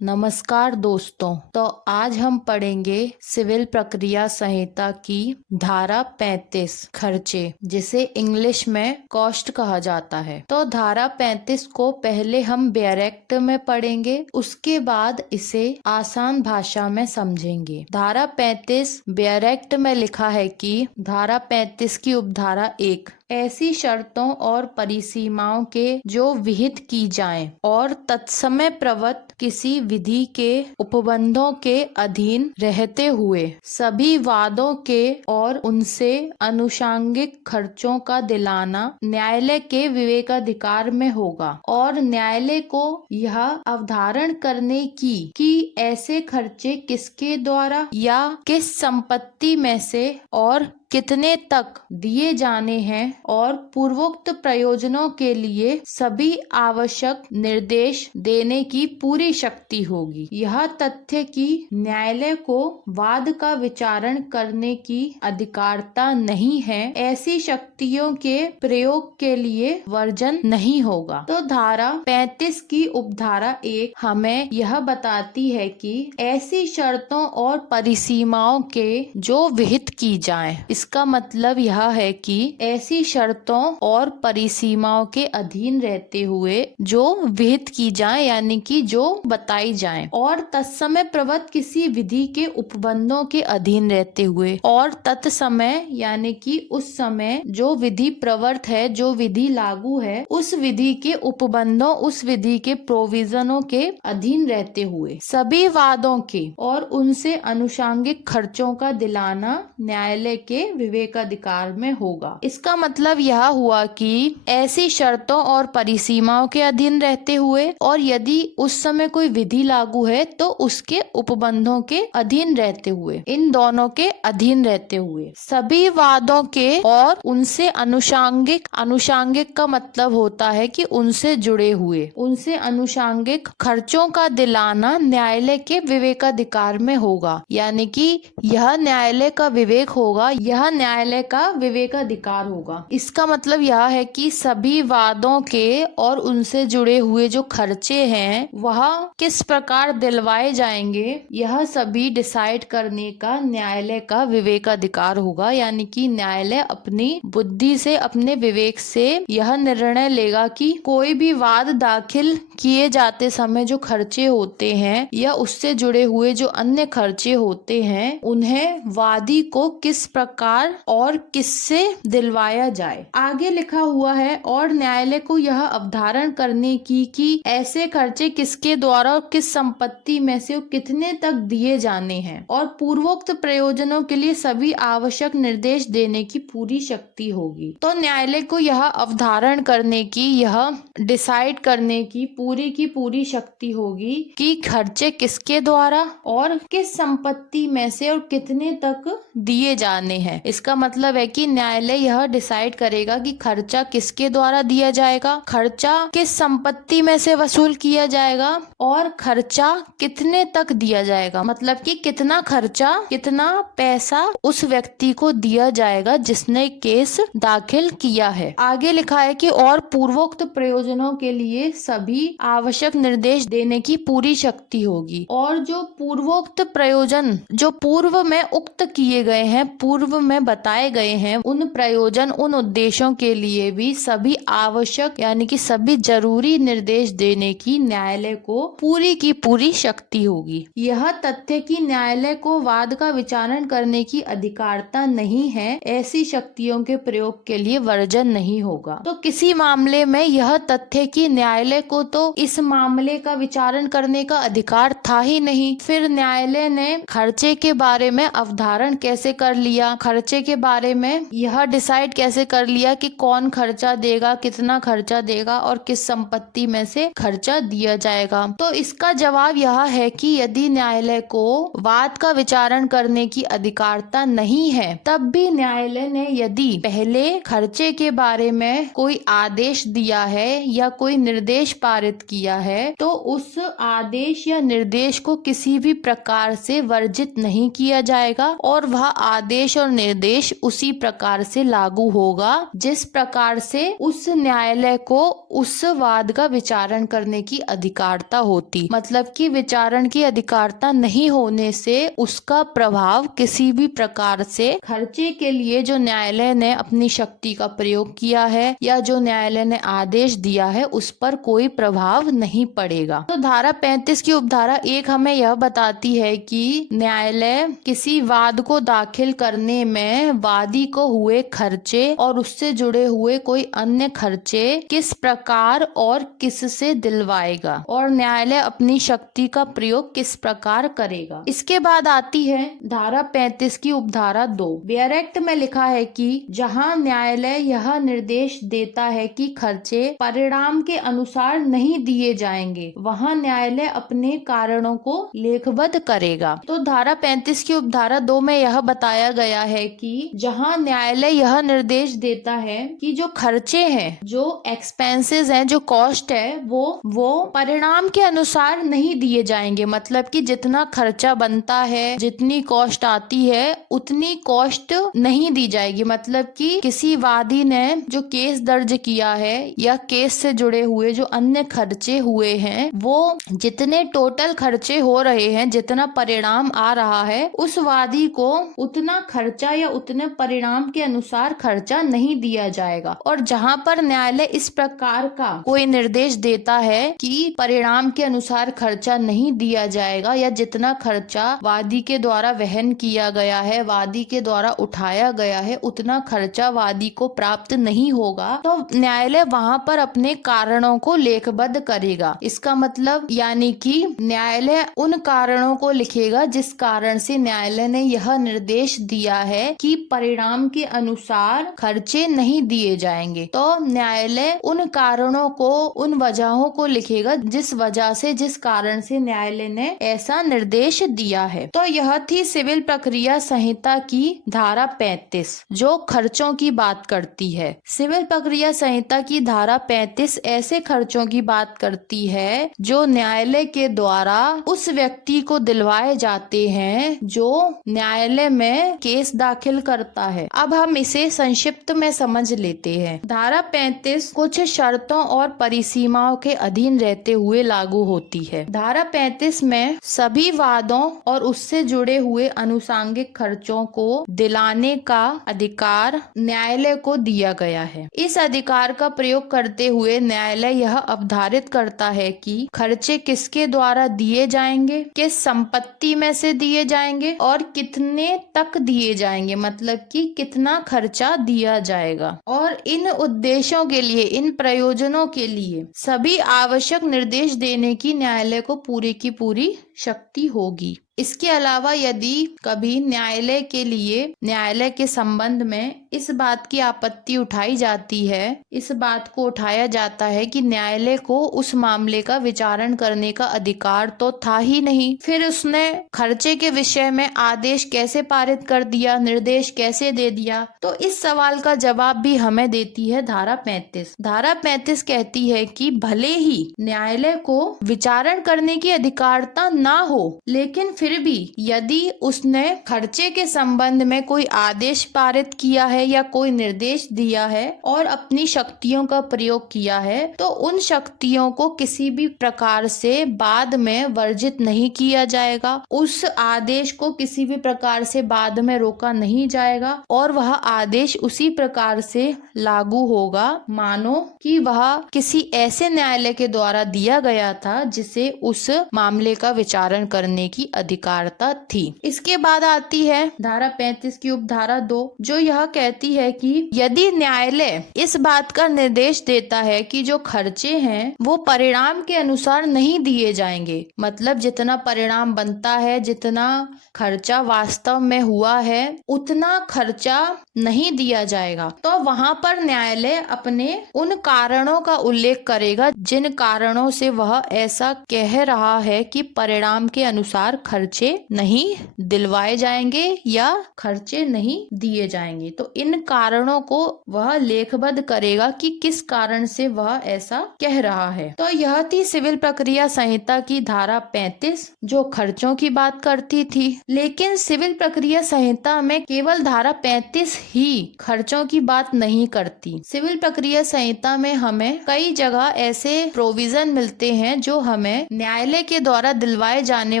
नमस्कार दोस्तों। तो आज हम पढ़ेंगे सिविल प्रक्रिया संहिता की धारा 35 खर्चे, जिसे इंग्लिश में कॉस्ट कहा जाता है। तो धारा 35 को पहले हम डायरेक्ट में पढ़ेंगे, उसके बाद इसे आसान भाषा में समझेंगे। धारा 35 डायरेक्ट में लिखा है कि धारा 35 की उपधारा 1 ऐसी शर्तों और परिसीमाओं के जो विहित की जाएं और तत्समय प्रवृत्त किसी विधि के उपबंधों के अधीन रहते हुए सभी वादों के और उनसे अनुषंगिक खर्चों का दिलाना न्यायालय के विवेकाधिकार में होगा, और न्यायालय को यह अवधारण करने की कि ऐसे खर्चे किसके द्वारा या किस संपत्ति में से और कितने तक दिए जाने हैं और पूर्वोक्त प्रयोजनों के लिए सभी आवश्यक निर्देश देने की पूरी शक्ति होगी। यह तथ्य कि न्यायालय को वाद का विचारण करने की अधिकारता नहीं है, ऐसी शक्तियों के प्रयोग के लिए वर्जन नहीं होगा। तो धारा 35 की उपधारा 1 हमें यह बताती है कि ऐसी शर्तों और परिसीमाओं के जो विहित की जाएं। इसका मतलब यह है कि ऐसी शर्तों और परिसीमाओं के अधीन रहते हुए जो विहित की जाए, यानी कि जो बताई जाए, और तत्समय प्रवृत्त किसी विधि के उपबंधों के अधीन रहते हुए, और तत्समय यानी कि उस समय जो विधि प्रवृत्त है, जो विधि लागू है, उस विधि के उपबंधों, उस विधि के प्रोविजनों के अधीन रहते हुए सभी वादों के और उनसे अनुषंगिक खर्चों का दिलाना न्यायालय के विवेकाधिकार में होगा। इसका मतलब यह हुआ कि ऐसी शर्तों और परिसीमाओं के अधीन रहते हुए, और यदि उस समय कोई विधि लागू है तो उसके उपबंधों के अधीन रहते हुए, इन दोनों के अधीन रहते हुए सभी वादों के और उनसे अनुषंगिक, अनुषंगिक का मतलब होता है कि उनसे जुड़े हुए, उनसे अनुषंगिक खर्चों का दिलाना न्यायालय के विवेकाधिकार में होगा। यानी कि यह न्यायालय का विवेक होगा, यह न्यायालय का विवेकाधिकार होगा। इसका मतलब यह है कि सभी वादों के और उनसे जुड़े हुए जो खर्चे हैं वह किस प्रकार दिलवाए जाएंगे, यह सभी डिसाइड करने का न्यायालय का विवेकाधिकार होगा। यानी कि न्यायालय अपनी बुद्धि से, अपने विवेक से यह निर्णय लेगा कि कोई भी वाद दाखिल किए जाते समय जो खर्चे होते हैं या उससे जुड़े हुए जो अन्य खर्चे होते हैं, उन्हें वादी को किस प्रकार और किससे दिलवाया जाए। आगे लिखा हुआ है, और न्यायालय को यह अवधारण करने की कि ऐसे खर्चे किसके द्वारा और किस संपत्ति में से कितने तक दिए जाने हैं और पूर्वोक्त प्रयोजनों के लिए सभी आवश्यक निर्देश देने की पूरी शक्ति होगी। तो न्यायालय को यह अवधारण करने की, यह डिसाइड करने की पूरी शक्ति होगी कि खर्चे किसके द्वारा और किस संपत्ति में से और कितने तक दिए जाने हैं। इसका मतलब है कि न्यायालय यह डिसाइड करेगा कि खर्चा किसके द्वारा दिया जाएगा, खर्चा किस संपत्ति में से वसूल किया जाएगा और खर्चा कितने तक दिया जाएगा। मतलब कि कितना खर्चा, कितना पैसा उस व्यक्ति को दिया जाएगा जिसने केस दाखिल किया है। आगे लिखा है कि और पूर्वोक्त प्रयोजनों के लिए सभी आवश्यक निर्देश देने की पूरी शक्ति होगी। और जो पूर्वोक्त प्रयोजन जो पूर्व में उक्त किए गए हैं, पूर्व में बताए गए हैं, उन प्रयोजन, उन उद्देश्यों के लिए भी सभी आवश्यक यानी कि सभी जरूरी निर्देश देने की न्यायालय को पूरी की पूरी शक्ति होगी। यह तथ्य कि न्यायालय को वाद का विचारण करने की अधिकारता नहीं है, ऐसी शक्तियों के प्रयोग के लिए वर्जन नहीं होगा। तो किसी मामले में यह तथ्य कि न्यायालय को तो इस मामले का विचारण करने का अधिकार था ही नहीं, फिर न्यायालय ने खर्चे के बारे में अवधारण कैसे कर लिया, खर्चे के बारे में यह डिसाइड कैसे कर लिया कि कौन खर्चा देगा, कितना खर्चा देगा और किस संपत्ति में से खर्चा दिया जाएगा। तो इसका जवाब यह है कि यदि न्यायालय को वाद का विचारण करने की अधिकारता नहीं है, तब भी न्यायालय ने यदि पहले खर्चे के बारे में कोई आदेश दिया है या कोई निर्देश पारित किया है, तो उस आदेश या निर्देश को किसी भी प्रकार से वर्जित नहीं किया जाएगा और वह आदेश और निर्देश उसी प्रकार से लागू होगा जिस प्रकार से उस न्यायालय को उस वाद का विचारण करने की अधिकारता होती। मतलब कि विचारण की अधिकारता नहीं होने से उसका प्रभाव किसी भी प्रकार से खर्चे के लिए जो न्यायालय ने अपनी शक्ति का प्रयोग किया है या जो न्यायालय ने आदेश दिया है उस पर कोई प्रभाव नहीं पड़ेगा। तो धारा 35 की उपधारा 1 हमें यह बताती है कि न्यायालय किसी वाद को दाखिल करने में वादी को हुए खर्चे और उससे जुड़े हुए कोई अन्य खर्चे किस प्रकार और किससे दिलवाएगा और न्यायालय अपनी शक्ति का प्रयोग किस प्रकार करेगा। इसके बाद आती है धारा 35 की उपधारा 2। वेयर एक्ट में लिखा है कि जहां न्यायालय यह निर्देश देता है कि खर्चे परिणाम के अनुसार नहीं दिए जाएंगे वहां न्यायालय अपने कारणों को लेखबद्ध करेगा। तो धारा 35 की उपधारा 2 में यह बताया गया है कि जहां न्यायालय यह निर्देश देता है कि जो खर्चे हैं, जो एक्सपेंसेस हैं, जो कॉस्ट है वो परिणाम के अनुसार नहीं दिए जाएंगे। मतलब कि जितना खर्चा बनता है, जितनी कॉस्ट आती है उतनी कॉस्ट नहीं दी जाएगी। मतलब कि किसी वादी ने जो केस दर्ज किया है या केस से जुड़े हुए जो अन्य खर्चे हुए हैं वो जितने टोटल खर्चे हो रहे हैं, जितना परिणाम आ रहा है, उस वादी को उतना खर्चा या उतने परिणाम के अनुसार खर्चा नहीं दिया जाएगा। और जहां पर न्यायालय इस प्रकार का कोई निर्देश देता है कि परिणाम के अनुसार खर्चा नहीं दिया जाएगा या जितना खर्चा वादी के द्वारा वहन किया गया है, वादी के द्वारा उठाया गया है, उतना खर्चा वादी को प्राप्त नहीं होगा, तो न्यायालय वहां पर अपने कारणों को लेखबद्ध करेगा। इसका मतलब यानी कि न्यायालय उन कारणों को लिखेगा जिस कारण से न्यायालय ने यह निर्देश दिया है कि परिणाम के अनुसार खर्चे नहीं दिए जाएंगे। तो न्यायालय उन कारणों को, उन वजहों को लिखेगा जिस वजह से, जिस कारण से न्यायालय ने ऐसा निर्देश दिया है। तो यह थी सिविल प्रक्रिया संहिता की धारा 35 जो खर्चों की बात करती है। सिविल प्रक्रिया संहिता की धारा 35 ऐसे खर्चों की बात करती है जो न्यायालय के द्वारा उस व्यक्ति को दिलवाए जाते हैं जो न्यायालय में केस दाखिल करता है। अब हम इसे संक्षिप्त में समझ लेते हैं। धारा 35 कुछ शर्तों और परिसीमाओं के अधीन रहते हुए लागू होती है। धारा 35 में सभी वादों और उससे जुड़े हुए अनुसांगिक खर्चों को दिलाने का अधिकार न्यायालय को दिया गया है। इस अधिकार का प्रयोग करते हुए न्यायालय यह अवधारित करता है कि खर्चे किसके द्वारा दिए जाएंगे, किस संपत्ति में से दिए जाएंगे और कितने तक दिए जाएंगे। मतलब कि कितना खर्चा दिया जाएगा और इन उद्देश्यों के लिए, इन प्रयोजनों के लिए सभी आवश्यक निर्देश देने की न्यायालय को पूरी की पूरी शक्ति होगी। इसके अलावा यदि कभी न्यायालय के लिए, न्यायालय के संबंध में इस बात की आपत्ति उठाई जाती है, इस बात को उठाया जाता है कि न्यायालय को उस मामले का विचारण करने का अधिकार तो था ही नहीं, फिर उसने खर्चे के विषय में आदेश कैसे पारित कर दिया, निर्देश कैसे दे दिया। तो इस सवाल का जवाब भी हमें देती है धारा 35। धारा 35 कहती है कि भले ही न्यायालय को विचारण करने की अधिकारता ना हो, लेकिन फिर भी यदि उसने खर्चे के संबंध में कोई आदेश पारित किया है या कोई निर्देश दिया है और अपनी शक्तियों का प्रयोग किया है, तो उन शक्तियों को किसी भी प्रकार से बाद में वर्जित नहीं किया जाएगा, उस आदेश को किसी भी प्रकार से बाद में रोका नहीं जाएगा और वह आदेश उसी प्रकार से लागू होगा मानो कि वह किसी ऐसे न्यायालय के द्वारा दिया गया था जिसे उस मामले का विचारण करने की अधिकारता थी। इसके बाद आती है धारा 35 की उपधारा 2 जो यह कहती है कि यदि न्यायालय इस बात का निर्देश देता है कि जो खर्चे हैं वो परिणाम के अनुसार नहीं दिए जाएंगे, मतलब जितना परिणाम बनता है, जितना खर्चा वास्तव में हुआ है, उतना खर्चा नहीं दिया जाएगा, तो वहां पर न्यायालय अपने उन कारणों का उल्लेख करेगा जिन कारणों से वह ऐसा कह रहा है कि परिणाम के अनुसार खर्चा खर्चे नहीं दिलवाए जाएंगे या खर्चे नहीं दिए जाएंगे। तो इन कारणों को वह लेखबद्ध करेगा कि किस कारण से वह ऐसा कह रहा है। तो यह थी सिविल प्रक्रिया संहिता की धारा 35 जो खर्चों की बात करती थी। लेकिन सिविल प्रक्रिया संहिता में केवल धारा 35 ही खर्चों की बात नहीं करती। सिविल प्रक्रिया संहिता में हमें कई जगह ऐसे प्रोविजन मिलते हैं जो हमें न्यायालय के द्वारा दिलवाए जाने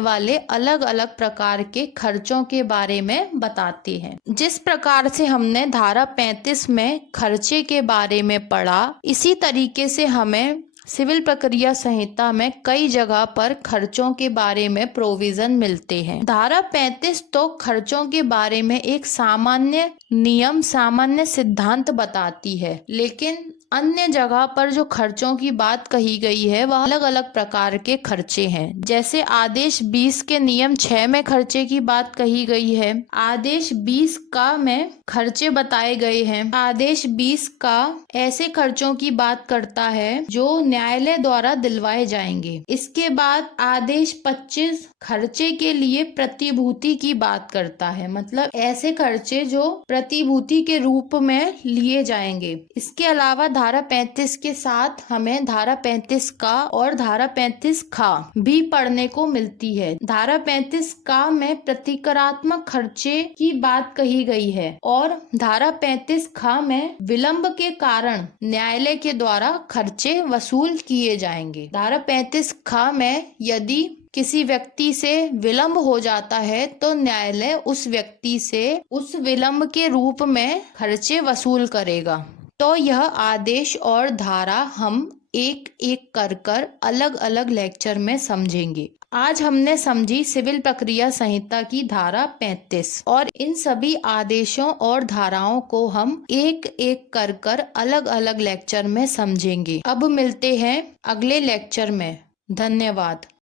वाले अलग अलग प्रकार के खर्चों के बारे में बताते हैं। जिस प्रकार से हमने धारा 35 में खर्चे के बारे में पढ़ा, इसी तरीके से हमें सिविल प्रक्रिया संहिता में कई जगह पर खर्चों के बारे में प्रोविजन मिलते हैं। धारा 35 तो खर्चों के बारे में एक सामान्य नियम, सामान्य सिद्धांत बताती है, लेकिन अन्य जगह पर जो खर्चों की बात कही गई है वह अलग अलग प्रकार के खर्चे हैं। जैसे आदेश 20 के नियम 6 में खर्चे की बात कही गई है। आदेश 20 का में खर्चे बताए गए हैं। आदेश 20 का ऐसे खर्चों की बात करता है जो न्यायालय द्वारा दिलवाए जाएंगे। इसके बाद आदेश 25 खर्चे के लिए प्रतिभूति की बात करता है, मतलब ऐसे खर्चे जो प्रतिभूति के रूप में लिए जाएंगे। इसके अलावा धारा 35 के साथ हमें धारा 35 का और धारा 35 खा भी पढ़ने को मिलती है। धारा 35 का में प्रतिकरात्मक खर्चे की बात कही गई है और धारा 35 खा में विलंब के कारण न्यायालय के द्वारा खर्चे वसूल किए जाएंगे। धारा 35 खा में यदि किसी व्यक्ति से विलंब हो जाता है तो न्यायालय उस व्यक्ति से उस विलंब के रूप में खर्चे वसूल करेगा। तो यह आदेश और धारा हम एक एक कर अलग अलग लेक्चर में समझेंगे। आज हमने समझी सिविल प्रक्रिया संहिता की धारा 35 और इन सभी आदेशों और धाराओं को हम एक एक कर अलग अलग लेक्चर में समझेंगे। अब मिलते हैं अगले लेक्चर में। धन्यवाद।